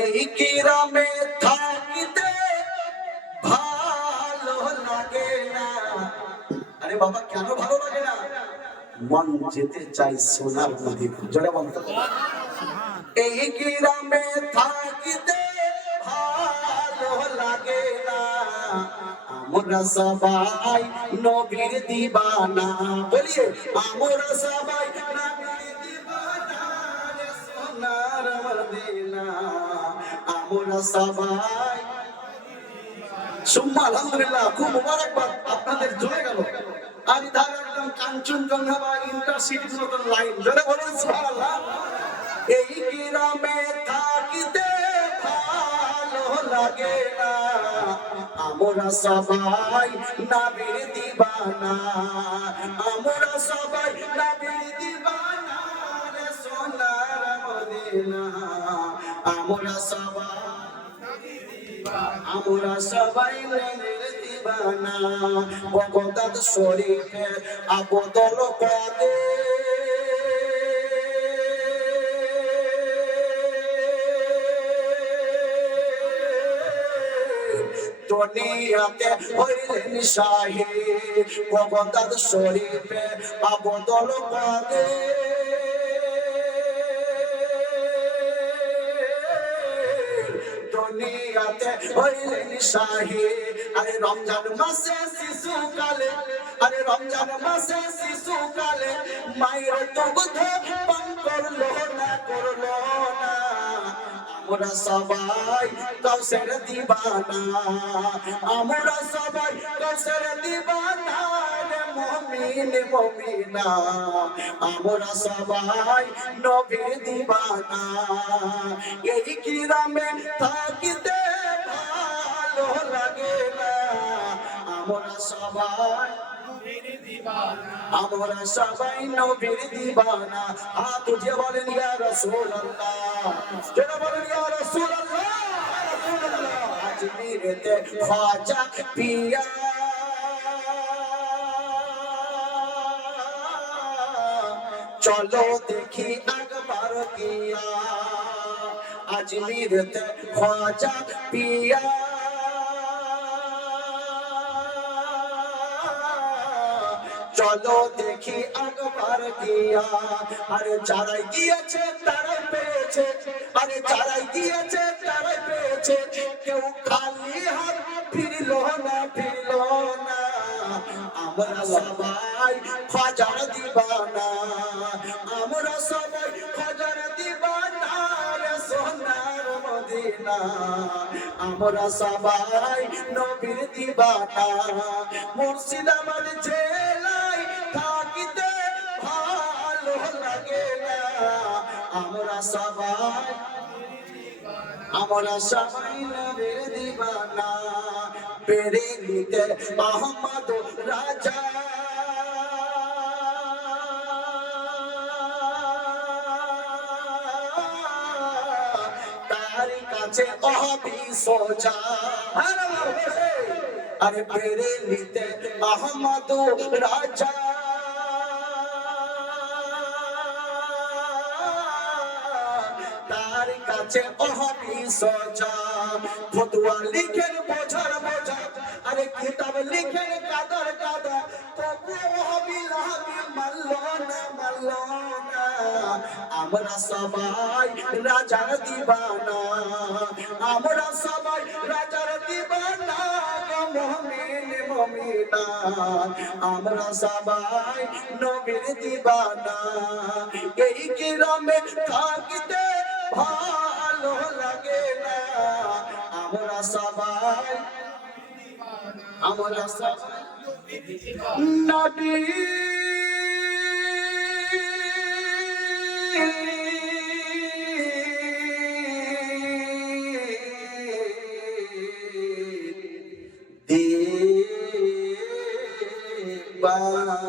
এই গ্রামে থাকিতে ভালো লাগে না। আরে বাবা কেন ভালো লাগে না? মন যেতে চাই সোনার নদী। জোরে বলতো। এই গ্রামে থাকিতে ভালো লাগে না, আমরা সবাই নবীর দিবানা। বলিয়ে আমরা সবাই নবীর দিবানা, সোনার মদিনা আমরা সবাই। সুম্মা আলহামদুলিল্লাহ, খুব মুবারকবাদ আপনাদের জুড়ে গেল। আর ইধার একদম কাঞ্চনজঙ্ঘা বা ইন্টারসিটির মতন লাইন। জোরে বলুন সুবহানাল্লাহ। এই গ্রামে থাকিতে ভালো লাগে না, আমরা সবাই নবীর দিবানা, আমরা সবাই নবীর দিবানা, সোনার মদিনা আমরা সবাই, আমরা সবাই নবীর দিবানা। বগদাদ শরীফে আবদল কাদের দুনিয়াতে হইলেন শাহী, বগদাদ শরীফে আবদল কাদের দুনিয়াতে হইলেন শাহী। আরে রমজান মাসে শিশুকালে, আরে রমজান মাসে শিশুকালে মায়ের দুগ্ধ পান করলো না, করলো না। আমরা সবাই কাউসার দিবানা, আমরা সবাই কাউসার দিবানা, মুমিন মুমিনা আমরা সবাই নবীর দিবানা। এই গ্রামে থাকিতে ভালো লাগে না, আমরা সবাই আমরা সবাই নবীর দিবানা। হাত উঠিয়ে বলেন ইয়া রাসূলুল্লাহ, যারা বলেন ইয়া রাসূলুল্লাহ। আজমিরেতে খাজা পিয়া চলো দেখি একবার গিয়া, আজমিরেতে খাজা পিয়া চলো দেখি একবার গিয়া। আরে যারাই গিয়েছে তারাই পেয়েছে, আরে যারাই গিয়েছে তারাই পেয়েছে, কেউ খালি হাত ফিরল না, ফিরল না। আমরা সবাই খাজার দিবানা, আমরা সবাই খাজার দিবানা, সোনার মদিনা আমরা সবাই নবীর দিবানা। মুর্শিদাবাদ জেলায় থাকিতে ভালো লাগে না, আমরা সবাই, আমরা সবাই নবীর দিবানা। বেরেলিতে আহমদ রাজা তার কাছে অহবি সোজা। আরে বেরেলিতে আহমদ রাজা তার কাছে অহবি সোজা। ফতোয়া লিখেন বোঝার বোঝা, আরে কিতাব লিখেন কাদার কাদা, তবু ওহবি লাহাবি মানল না, মানল না। আমরা সবাই রাজার দিবানা, আমরা সবাই রাজার দিবানা, মুমিন মুমিনা আমরা সবাই নবীর দিবানা। এই গ্রামে থাকিতে ভালো লাগে না, আমরা সবাই, আমরা সবাই নবী দিবানা।